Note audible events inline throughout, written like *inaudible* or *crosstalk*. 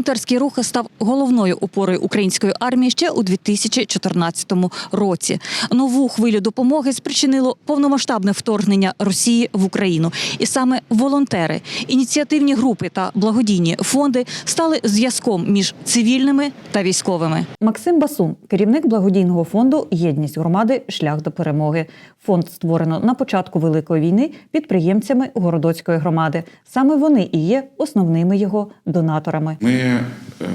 Волонтерський рух став головною опорою української армії ще у 2014 році. Нову хвилю допомоги спричинило повномасштабне вторгнення Росії в Україну. І саме волонтери, ініціативні групи та благодійні фонди стали зв'язком між цивільними та військовими. Максим Басун, керівник благодійного фонду Єдність громади Шлях до перемоги. Фонд створено на початку великої війни підприємцями Городоцької громади. Саме вони і є основними його донаторами. Ми е,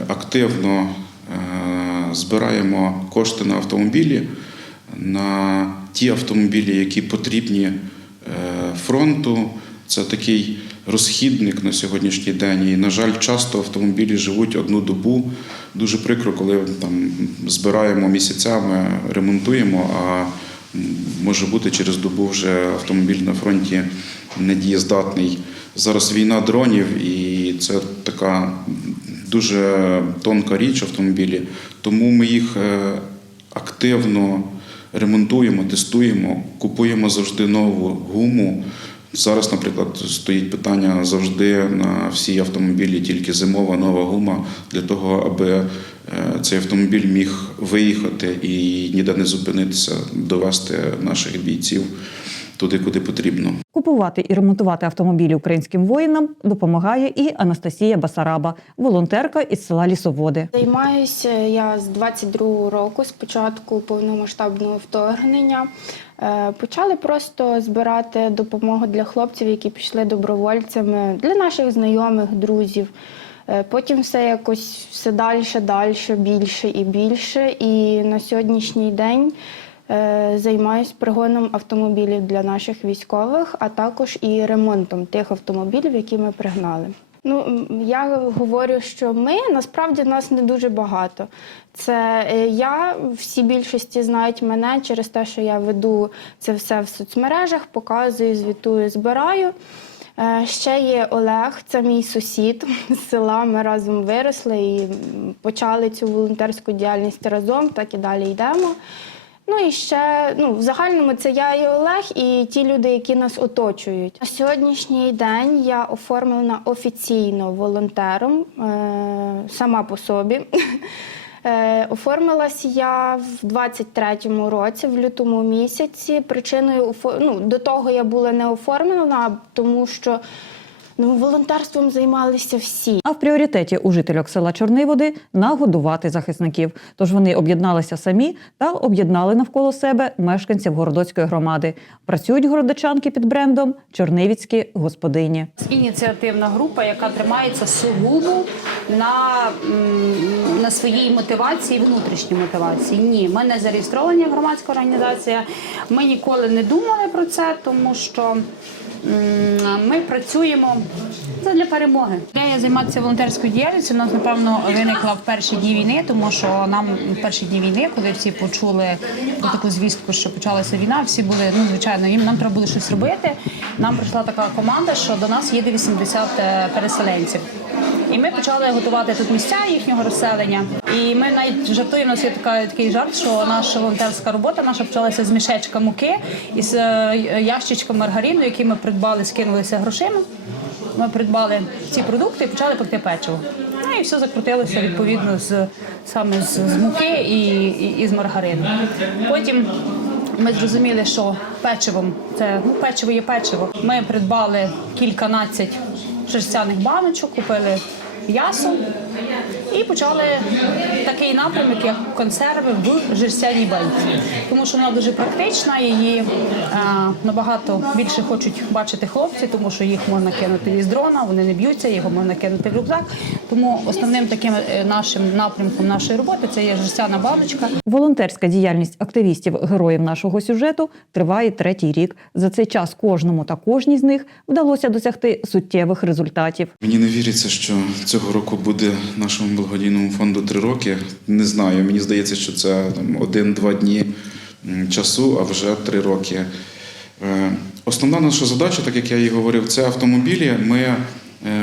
активно е, збираємо кошти на автомобілі, на ті автомобілі, які потрібні е, фронту. Це такий розхідник на сьогоднішній день. І, на жаль, часто автомобілі живуть одну добу. Дуже прикро, коли там збираємо місяцями, ремонтуємо, а може бути через добу вже автомобіль на фронті недієздатний. Зараз війна дронів, і це така дуже тонка річ автомобілі. Тому ми їх е, активно ремонтуємо, тестуємо, купуємо завжди нову гуму. Зараз, наприклад, стоїть питання завжди на всі автомобілі тільки зимова нова гума для того, аби е, цей автомобіль міг виїхати і ніде не зупинитися, довести наших бійців туди, куди потрібно. Купувати і ремонтувати автомобілі українським воїнам допомагає і Анастасія Басараба, волонтерка із села Лісоводи. Займаюся я з 22-го року, з початку повномасштабного вторгнення. Е, Почали просто збирати допомогу для хлопців, які пішли добровольцями, для наших знайомих, друзів. Е, Потім все якось все далі, далі, більше і більше. І на сьогоднішній день е, займаюся пригоном автомобілів для наших військових, а також і ремонтом тих автомобілів, які ми пригнали. Ну, я говорю, що ми насправді нас не дуже багато. Це е, я всі більшості знають мене через те, що я веду це все в соцмережах, показую, звітую, збираю. Е, Ще є Олег, це мій сусід з села. Ми разом виросли і почали цю волонтерську діяльність разом, так і далі йдемо. Ну і ще ну, в загальному це я і Олег, і ті люди, які нас оточують. На сьогоднішній день я оформлена офіційно волонтером е, сама по собі. *laughs* Е, Оформилась я в 23-му році, в лютому місяці. Причиною ну, до того я була не оформлена, тому що ну, волонтерством займалися всі. А в пріоритеті у жительок села Чорниводи нагодувати захисників. Тож вони об'єдналися самі та об'єднали навколо себе мешканців городоцької громади. Працюють городочанки під брендом Чорнивіцькі господині. ініціативна група, яка тримається сугубо на, на своїй мотивації, внутрішній мотивації. Ні, ми не зареєстровані громадська організація. Ми ніколи не думали про це, тому що. Ми працюємо для перемоги. Ідея займатися волонтерською діяльністю у нас напевно виникла в перші дні війни, тому що нам в перші дні війни, коли всі почули таку звістку, що почалася війна, всі були ну звичайно, їм нам треба було щось робити. Нам прийшла така команда, що до нас їде 80 е, переселенців. І ми почали готувати тут місця їхнього розселення. І ми навіть жартуємо, у нас є така, такий жарт, що наша волонтерська робота наша почалася з мішечка муки і з е, ящичка маргарину, який ми придбали, скинулися грошима. Ми придбали ці продукти і почали пекти печиво. Ну і все закрутилося відповідно з саме з, з муки і, і, і з маргарину. Потім ми зрозуміли, що печивом це ну печиво є печиво. Ми придбали кільканадцять шерстяних баночок, купили Ja, som і почали такий напрямок, як консерви в жерстяній банці. Тому що вона дуже практична, її е, набагато більше хочуть бачити хлопці, тому що їх можна кинути із дрона, вони не б'ються, його можна кинути в рюкзак. Тому основним таким е, нашим напрямком нашої роботи це є жерстяна баночка. Волонтерська діяльність активістів героїв нашого сюжету триває третій рік. За цей час кожному та кожній з них вдалося досягти суттєвих результатів. Мені не віриться, що цього року буде нашому благодійному фонду три роки. Не знаю. Мені здається, що це один-два дні часу, а вже три роки. Е, Основна наша задача, так як я і говорив, це автомобілі. Ми е,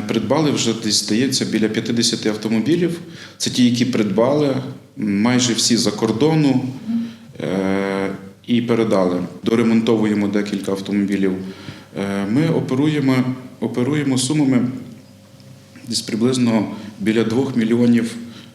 придбали вже десь здається біля 50 автомобілів. Це ті, які придбали майже всі за кордону е, і передали. Доремонтовуємо декілька автомобілів. Ми оперуємо, оперуємо сумами десь приблизно біля 2 мільйонів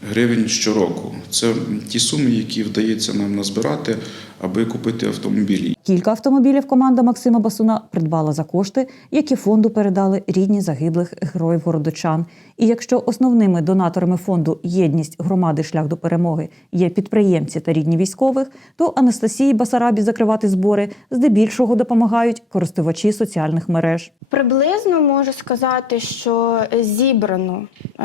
гривень щороку. Це ті суми, які вдається нам назбирати, аби купити автомобілі. Кілька автомобілів команда Максима Басуна придбала за кошти, які фонду передали рідні загиблих героїв городочан. І якщо основними донаторами фонду Єдність громади шлях до перемоги є підприємці та рідні військових, то Анастасії Басарабі закривати збори здебільшого допомагають користувачі соціальних мереж. Приблизно можу сказати, що зібрано е,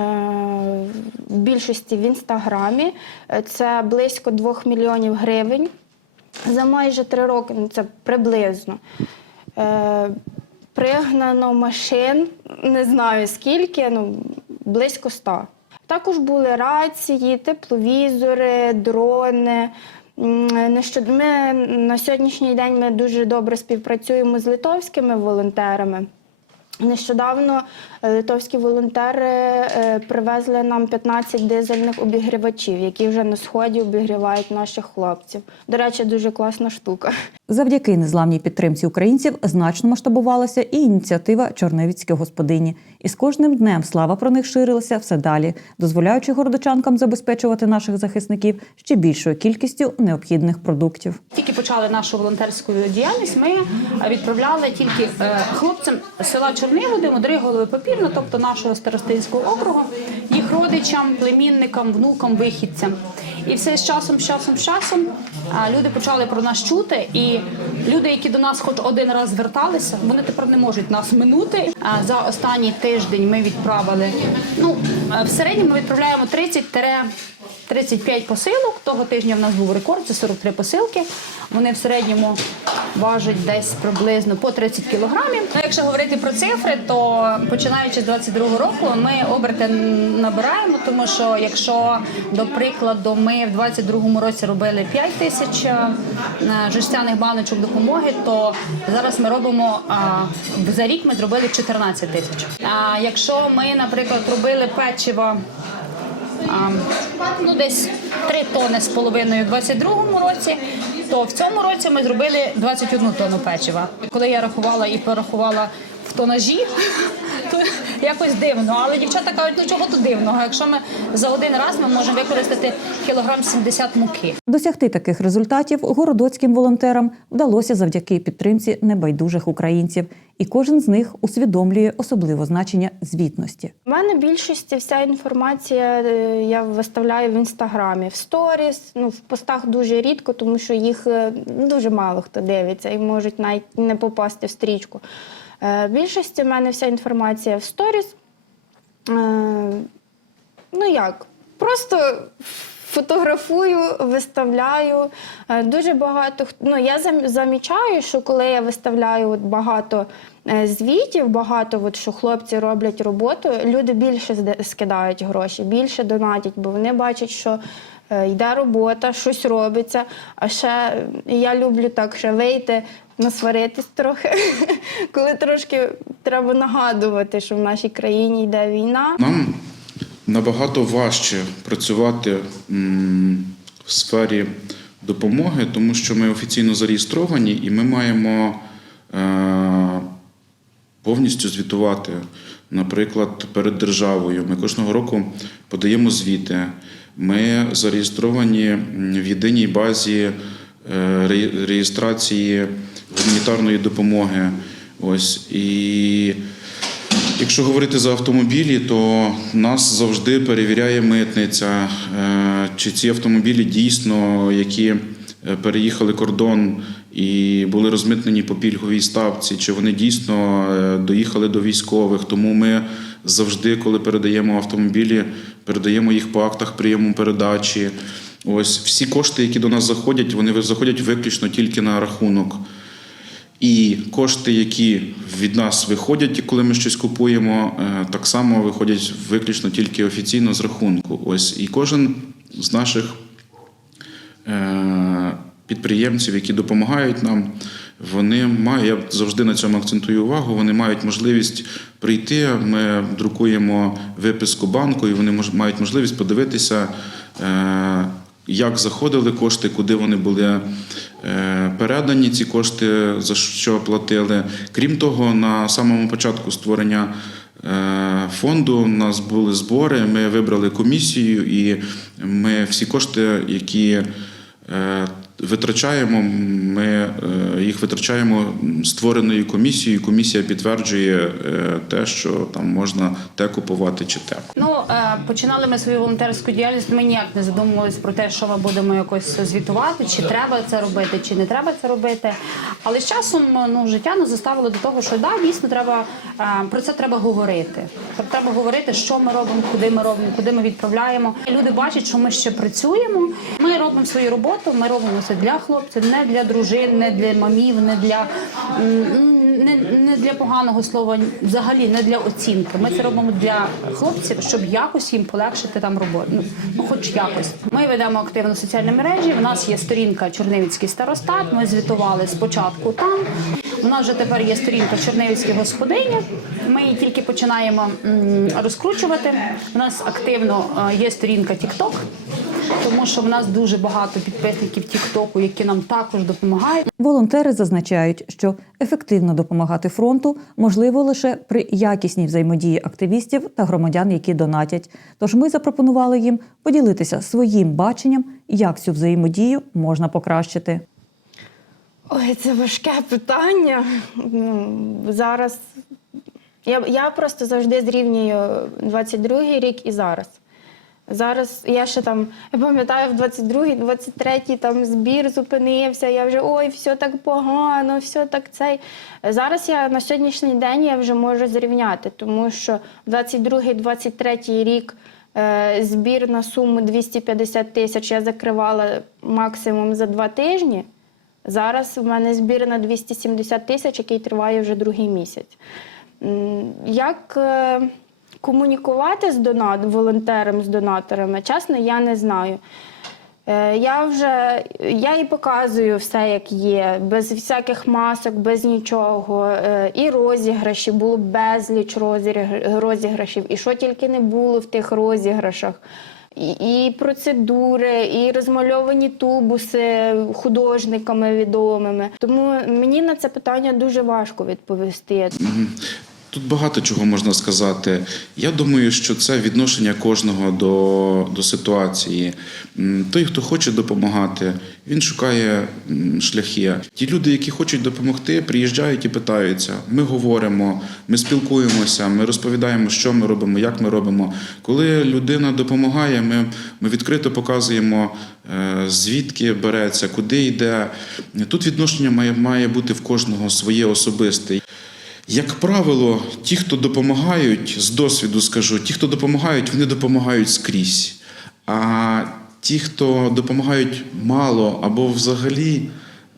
в більшості в інстаграмі е, це близько 2 мільйонів гривень за майже три роки. Ну це приблизно. Е, пригнано машин, не знаю скільки, ну близько 100. Також були рації, тепловізори, дрони. Ми на сьогоднішній день ми дуже добре співпрацюємо з литовськими волонтерами. Нещодавно е, литовські волонтери е, привезли нам 15 дизельних обігрівачів, які вже на сході обігрівають наших хлопців. До речі, дуже класна штука. Завдяки незламній підтримці українців значно масштабувалася і ініціатива Чорневіцькі господині. І з кожним днем слава про них ширилася все далі, дозволяючи городочанкам забезпечувати наших захисників ще більшою кількістю необхідних продуктів. Тільки почали нашу волонтерську діяльність. Ми відправляли тільки е, хлопцям села Чорниводи, Мудриголови Попірно, тобто нашого старостинського округу, їх родичам, племінникам, внукам, вихідцям. І все з часом, з часом, з часом люди почали про нас чути. І люди, які до нас хоч один раз зверталися, вони тепер не можуть нас минути. За останній тиждень ми відправили. Ну е, в середньому ми відправляємо 30 35 посилок. Того тижня в нас був рекорд, це 43 посилки. Вони в середньому важать десь приблизно по 30 кілограмів. Ну, якщо говорити про цифри, то починаючи з 22 року ми оберти набираємо, тому що якщо, до прикладу, ми в 22 році робили 5 тисяч е, жестяних баночок допомоги, то зараз ми робимо за рік ми зробили 14 тисяч. А якщо ми, наприклад, робили печиво ну, десь 3 тони з половиною в 22-му році, то в цьому році ми зробили 21 тонну печива. Коли я рахувала і порахувала в тонажі, то якось дивно. Але дівчата кажуть, ну чого тут дивного? Якщо ми за один раз ми можемо використати кілограм 70 муки. Досягти таких результатів городоцьким волонтерам вдалося завдяки підтримці небайдужих українців, і кожен з них усвідомлює особливе значення звітності. У мене більшості вся інформація е, я виставляю в інстаграмі, в сторіс, ну в постах дуже рідко, тому що їх е, дуже мало хто дивиться і можуть навіть не попасти в стрічку. Е, В більшості в мене вся інформація в сторіс. Е, Ну як? Просто фотографую, виставляю. Е, Дуже багато ну, я замічаю, що коли я виставляю багато звітів, багато, от, що хлопці роблять роботу, люди більше скидають гроші, більше донатять, бо вони бачать, що йде робота, щось робиться. А ще е, я люблю так ще вийти, насваритись трохи, *laughs* коли трошки треба нагадувати, що в нашій країні йде війна. Нам набагато важче працювати в сфері допомоги, тому що ми офіційно зареєстровані і ми маємо е, повністю звітувати, наприклад, перед державою. Ми кожного року подаємо звіти. Ми зареєстровані в єдиній базі е, реєстрації гуманітарної допомоги. Ось і Якщо говорити за автомобілі, то нас завжди перевіряє митниця, е, чи ці автомобілі дійсно, які е, переїхали кордон і були розмитнені по пільговій ставці, чи вони дійсно е, доїхали до військових. Тому ми завжди, коли передаємо автомобілі, передаємо їх по актах прийому передачі. Ось всі кошти, які до нас заходять, вони заходять виключно тільки на рахунок. І кошти, які від нас виходять, коли ми щось купуємо, е, так само виходять виключно тільки офіційно з рахунку. Ось і кожен з наших е, підприємців, які допомагають нам, вони мають, я завжди на цьому акцентую увагу, вони мають можливість прийти. Ми друкуємо виписку банку, і вони мають можливість подивитися. е, як заходили кошти, куди вони були е, передані, ці кошти за що платили. Крім того, на самому початку створення е, фонду у нас були збори. Ми вибрали комісію, і ми всі кошти, які витрачаємо, ми е, їх витрачаємо створеною комісією. Комісія підтверджує е, те, що там можна те купувати чи те. Ну е, починали ми свою волонтерську діяльність. Ми ніяк не задумувалися про те, що ми будемо якось звітувати, чи треба це робити, чи не треба це робити. Але з часом ну життя нас заставило до того, що да, дійсно треба про це треба говорити. Треба говорити, що ми робимо, куди ми робимо, куди ми відправляємо. Люди бачать, що ми ще працюємо. Ми робимо свою роботу. Ми робимо це для хлопців, не для дружин, не для мамів, не для не, не для поганого слова, взагалі не для оцінки. Ми це робимо для хлопців, щоб якось їм полегшити там роботу. Ну, ну хоч якось. Ми ведемо активно соціальні мережі. У нас є сторінка Чорнивицький старостат. Ми звітували спочатку там. У нас вже тепер є сторінка Чорнивицькі господині. Ми її тільки починаємо розкручувати. У нас активно е, є сторінка TikTok, тому що в нас дуже багато підписників TikTok, які нам також допомагають. Волонтери зазначають, що ефективно допомагати фронту можливо лише при якісній взаємодії активістів та громадян, які донатять. Тож ми запропонували їм поділитися своїм баченням, як цю взаємодію можна покращити. Ой, це важке питання. Ну, зараз я, я просто завжди зрівнюю 22-й рік і зараз. Зараз я ще там, я пам'ятаю, в 22-й, 23-й там збір зупинився, я вже ой, все так погано, все так цей. Зараз я на сьогоднішній день я вже можу зрівняти, тому що 22-й, 23-й рік е, збір на суму 250 тисяч я закривала максимум за два тижні. Зараз в мене збір на 270 тисяч, який триває вже другий місяць. Як е, комунікувати з донат, волонтером, з донаторами, чесно, я не знаю. Е, Я вже я і показую все, як є, без всяких масок, без нічого. Е, І розіграші, було безліч розіграшів, і що тільки не було в тих розіграшах. І, і процедури, і розмальовані тубуси художниками відомими. Тому мені на це питання дуже важко відповісти. Тут багато чого можна сказати. Я думаю, що це відношення кожного до, до ситуації. Той, хто хоче допомагати, він шукає шляхи. Ті люди, які хочуть допомогти, приїжджають і питаються. Ми говоримо, ми спілкуємося, ми розповідаємо, що ми робимо, як ми робимо. Коли людина допомагає, ми, ми відкрито показуємо, е, звідки береться, куди йде. Тут відношення має, має бути в кожного своє особисте. Як правило, ті, хто допомагають, з досвіду скажу, ті, хто допомагають, вони допомагають скрізь. А ті, хто допомагають мало або взагалі,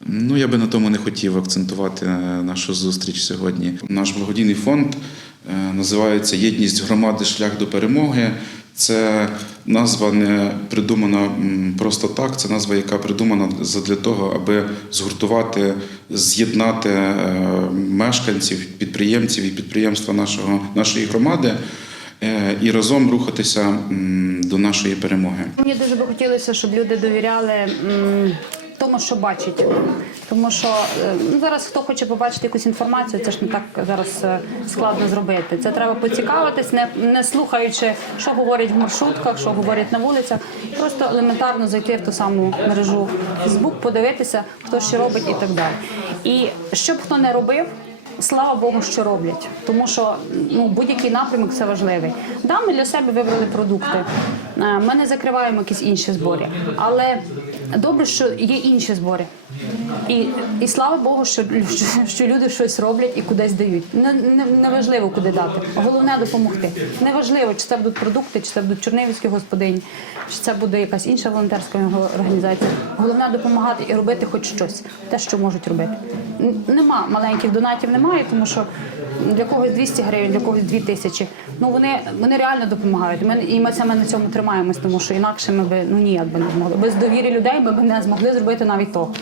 ну я би на тому не хотів акцентувати е, нашу зустріч сьогодні. Наш благодійний фонд е, називається Єдність громади шлях до перемоги. Це назва не придумана просто так. Це назва, яка придумана для того, аби згуртувати, з'єднати е, мешканців, підприємців і підприємства нашого, нашої громади е, і разом рухатися до нашої перемоги. Мені дуже би хотілося, щоб люди довіряли тому, що бачить. Тому що е, ну, зараз хто хоче побачити якусь інформацію, це ж не так зараз е, складно зробити. Це треба поцікавитись, не, не слухаючи, що говорять в маршрутках, що говорять на вулицях. Просто елементарно зайти в ту саму мережу Facebook, подивитися, хто що робить і так далі. І щоб хто не робив. Слава Богу, що роблять, тому що ну будь-який напрямок це важливий. Да, ми для себе вибрали продукти. Е, Ми не закриваємо якісь інші збори, але добре, що є інші збори. І, і слава Богу, що, що, люди щось роблять і кудись дають. Не, не, не важливо, куди дати. Головне допомогти. Неважливо, чи це будуть продукти, чи це будуть чорнивські господині, чи це буде якась інша волонтерська організація. Головне допомагати і робити хоч щось, те, що можуть робити. Нема маленьких донатів, немає, тому що для когось 200 гривень, для когось 2 тисячі. Ну вони, вони реально допомагають. Ми, і ми саме на цьому тримаємось, тому що інакше ми би ну ніяк би не змогли. Без довіри людей ми б не змогли зробити навіть того.